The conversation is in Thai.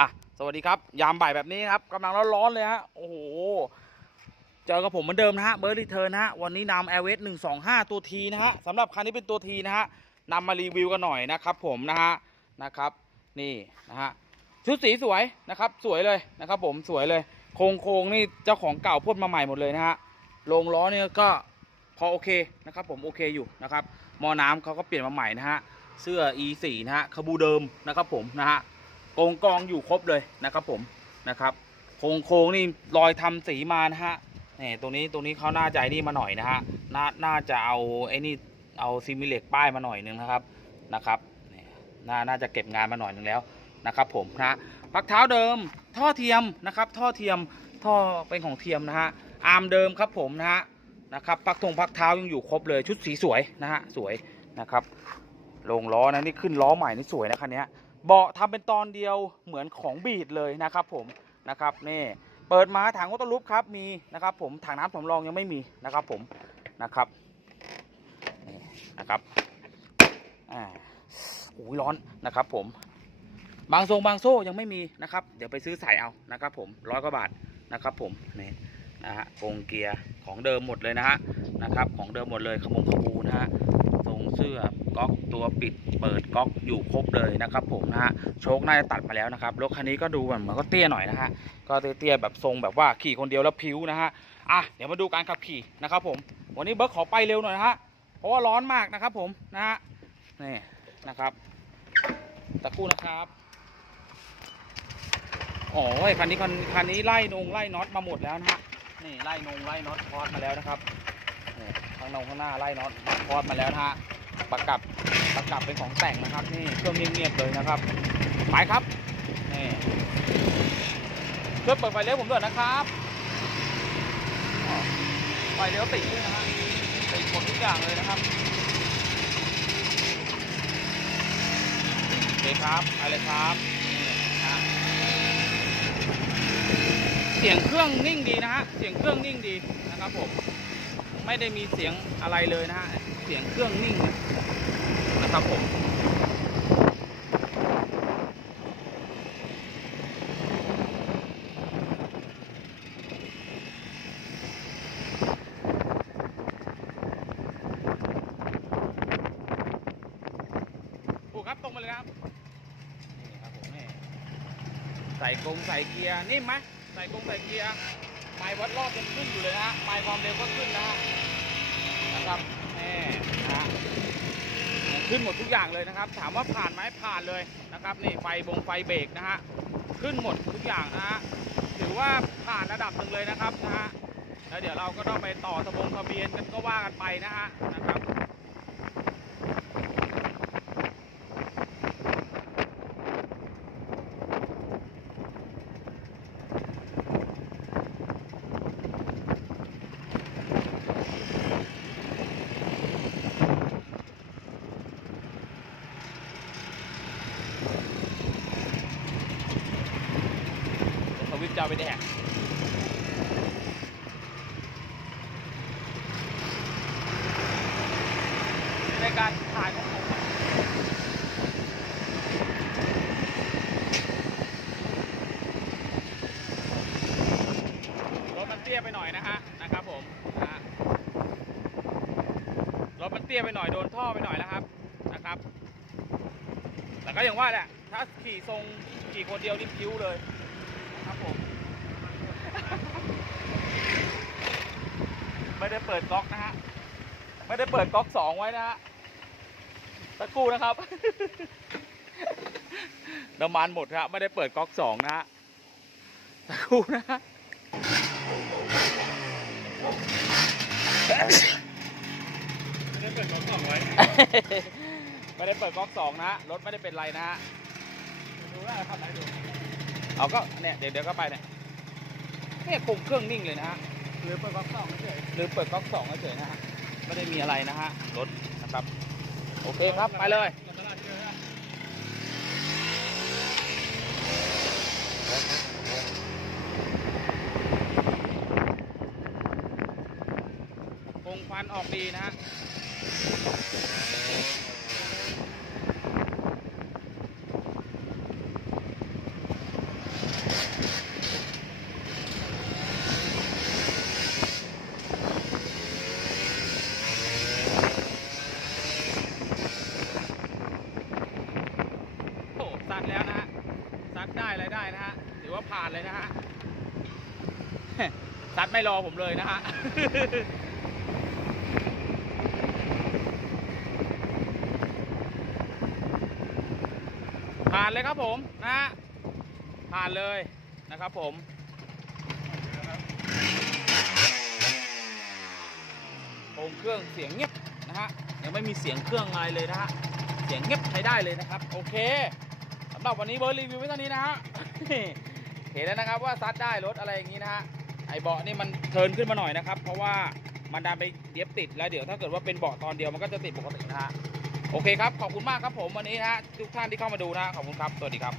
อะสวัสดีครับ ยามบ่ายแบบนี้ครับกำลังร้อนๆเลยฮะโอ้โหเจอกับผมเหมือนเดิมนะฮะเบอร์รีเทิร์นะฮะวันนี้นำแอร์เวสหนึ่งสองห้าตัวทีนะฮะสำหรับคันนี้เป็นตัวทีนะฮะนำมารีวิวกันหน่อยนะครับ ผมนะฮะนะครับนี่นะฮะชุดสีสวยนะครับสวยเลยนะครับ ผมสวยเลยโครงโครงนี่เจ้าของเก่าพ่นมาใหม่หมดเลยนะฮะโรงล้อเนี่ยก็พอโอเคนะครับ ผมโอเคอยู่นะครับมอน้ำเขาก็เปลี่ยนมาใหม่นะฮะเสื้อ E4 นะฮะขบูเดิมนะครับผมนะฮะ โกงกองอยู่ครบเลยนะครับผมนะครับโครงโครงนี่รอยทำสีมานะฮะนี่ตรงนี้ตรงนี้เขาน่าใจนี่มาหน่อยนะฮะน่าน่าจะเอาไอ้นี่เอาซิมิเล็กป้ายมาหน่อยนึงนะครับนะครับนี่น่าน่าจะเก็บงานมาหน่อยนึงแล้วนะครับ ผมนะพักเท้าเดิมท่อเทียมนะครับ ท่อเทียมท่อเป็นของเทียมนะฮะอาร์มเดิมครับผมนะฮะนะครับพักทงพักเท้ายังอยู่ครบเลยชุดสีสวยนะฮะสวยนะครับลงล้อนะนี่ขึ้นล้อใหม่นี่สวยนะคันนี้ เบาะทำเป็นตอนเดียวเหมือนของบีดเลยนะครับผมนะครับนี่เปิดมาถังวัตลุปครับมีนะครับผมถังน้ำสำรองยังไม่มีนะครับผมนะครับนี่นะครับอ่าโอ้ยร้อนนะครับผมบางทรงบางโซ่ยังไม่มีนะครับ เดี๋ยวไปซื้อใส่เอานะครับผมร้อยกว่าบาทนะครับผมนี่นะฮะกงเกียร์ของเดิมหมดเลยนะฮะนะครับของเดิมหมดเลยขมงขบูนะฮะ เสื้อก๊อกตัวปิดเปิดก๊อกอยู่ครบเลยนะครับ ผมนะฮะโชคน่าจะตัดมาแล้วนะครับรถคันนี้ก็ดูเหมือนมันก็เตี้ยหน่อยนะฮะก็เตี้ยๆแบบทรงแบบว่าขี่คนเดียวแล้วพิ้วนะฮะอะเดี๋ยวมาดูการขับขี่นะครับผมวันนี้เบิร์กขอไปเร็วหน่อยนะฮะเพราะว่าร้อนมากนะครับผมนะฮะนี่นะครับตะคู่นะครับโอ้ยคันนี้คันคันนี้ไล่นงไล่น็อตมาหมดแล้วนะฮะนี่ไล่นงไล่น็อตคอร์สมาแล้วนะครับนี่ข้างนอกข้างหน้าไล่น็อตคอร์สมาแล้วนะฮะ ประกับประกับเป็นของแต่งนะครับนี่เครื่องเงียบๆเลยนะครับไปครับนี่ช่วยเปิดไฟเลี้ยวผมด้วยนะครับไฟเลี้ยวติดด้วยนะฮะติดหมดทุกอย่างเลยนะครับโอเคครับไปเลยครับนี่ฮะเสียงเครื่องนิ่งดีนะฮะเสียงเครื่องนิ่งดีนะครับผมไม่ได้มีเสียงอะไรเลยนะฮะเสียงเครื่องนิ่งนะ ครับผมปูครับตรงมาเลยนะครับนี่ครับผมนี่ใส่กรงใส่เกียร์นิ่มไหมใส่กรงใส่เกียร์ไม้วัดรอบยังขึ้นอยู่เลยนะฮะไม้ความเร็วก็ขึ้นนะฮะนะครับนี่นะฮะยัง ขึ้นหมดทุกอย่างเลยนะครับ ถามว่าผ่านไหมผ่านเลยนะครับนี่ไฟบงไฟเบรกนะฮะขึ้นหมดทุกอย่างนะฮะถือว่าผ่านระดับหนึ่งเลยนะครับนะฮะแล้วเดี๋ยวเราก็ต้องไปต่อทะบงทะเบียนกันก็ว่ากันไปนะฮะนะครับ จะเอาไปแดกในการถ่ายของผมรถมันเตี้ยไปหน่อยนะฮะนะครับผมรถมันเตี้ยไปหน่อยโดนท่อไปหน่อยนะครับนะครับ แต่ก็อย่างว่าแหละถ้าขี่ทรงขี่คนเดียวนี่พิ้วเลย ครับผม ไม่ได้เปิดก๊อกนะฮะ ไม่ได้เปิดก๊อกสองไว้นะฮะตะกครู่นะครับ น้ำมันหมดครับไม่ได้เปิดก๊อกสองนะฮะตะกครู่นะฮะไม่ได้เปิดกล่องกล่องไว้ ไม่ได้เปิดก๊อกสองนะฮะรถไม่ได้เป็นไรนะฮะดูได้ครับไหนดูเอาก็เนี่ยเดี๋ยวเดี๋ยวก็ไปเนี่ยเนี่ยคุมเครื่องนิ่งเลยนะฮะ หรือเปิดกล่อกล่องเฉยหรือเปิดก๊อกสองเฉยนะฮะไม่ได้มีอะไรนะฮะรถนะครับ โอเคครับไปเลยอนะคงควันออกดีนะฮะ ซัดได้อะไรได้นะฮะถือว่าผ่านเลยนะฮะซัดไม่รอผมเลยนะฮะผ่านเลยครับผมนะฮะผ่านเลยนะครับผมโครงเครื่องเสียงเงียบนะฮะยังไม่มีเสียงเครื่องอะไรเลยนะฮะเสียงเงียบใช้ได้เลยนะครับ โอเคำหรับวันนี้เบอร์รีวิวไว้เท่านี้นะฮะเห็นแล้วนะครับว่าซัดได้รถอะไรอย่างนี้นะฮะไอเบาะนี่มันเทินขึ้นมาหน่อยนะครับ เพราะว่ามันดันไปเย็บติดแล้วเดี๋ยวถ้าเกิดว่าเป็นเบาะตอนเดียวมันก็จะติดปกตินะฮะโอเคครับ ขอบคุณมากครับผมวันนี้นะฮะทุกท่านที่เข้ามาดูนะฮะขอบคุณครับ สวัสดีครับ